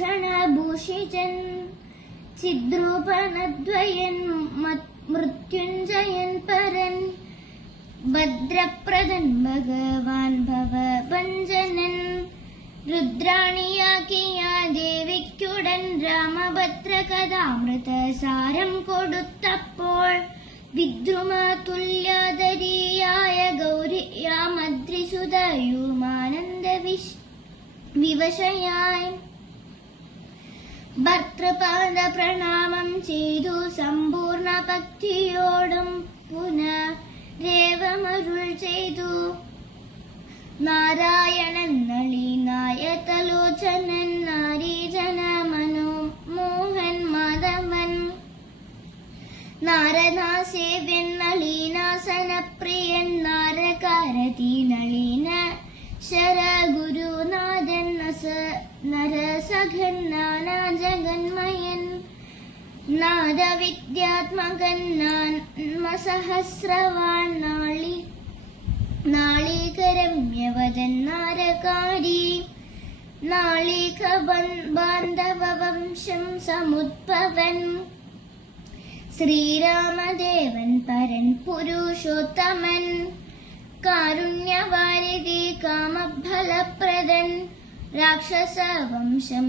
ഭൂഷണഭൂഷിതൻ ചിദ്രൂപനദ്വയൻ മൃത്യുഞ്ജയൻ പരൻ ഭദ്രപ്രദൻ ഭഗവാൻ ഭവഭഞ്ജനൻ രുദ്രാണിയാക്കിയ ദേവിക്കുടൻ രാമഭദ്ര കഥാമൃത സാരം കൊടുത്തപ്പോൾ വിദ്രുമതുല്യധരിയായ ഗൗരിയാമദ്രിസുതയുമാനന്ദ വിവശയായി ഭർതൃപാദ പ്രണാമം ചെയ്തു സമ്പൂർണ്ണ ഭക്തിയോടും പുനരേവമരുൾ ചെയ്തു. നാരായണൻ നളിനായ തലോചനൻ നാരീജന മനോമോഹൻ മാധവൻ നാരനാസേവ്യൻ നളീനാസനപ്രിയൻ നാരകാരതി നളീന ശരഗുരുനാഥൻ നരസഖൻ നാനാജഗന്മയൻ നാദവിദ്യാത്മകൻ നാമസഹസ്രവാൻ നാളീകരമ്യവദൻ നാരകാരി നാളീക ബാന്ധവവംശം സമുദ്ഭവൻ ശ്രീരാമദേവൻ പരൻ പുരുഷോത്തമൻ കാരുണ്യവാരിധി കാമഫലപ്രദൻ രാക്ഷസവംശം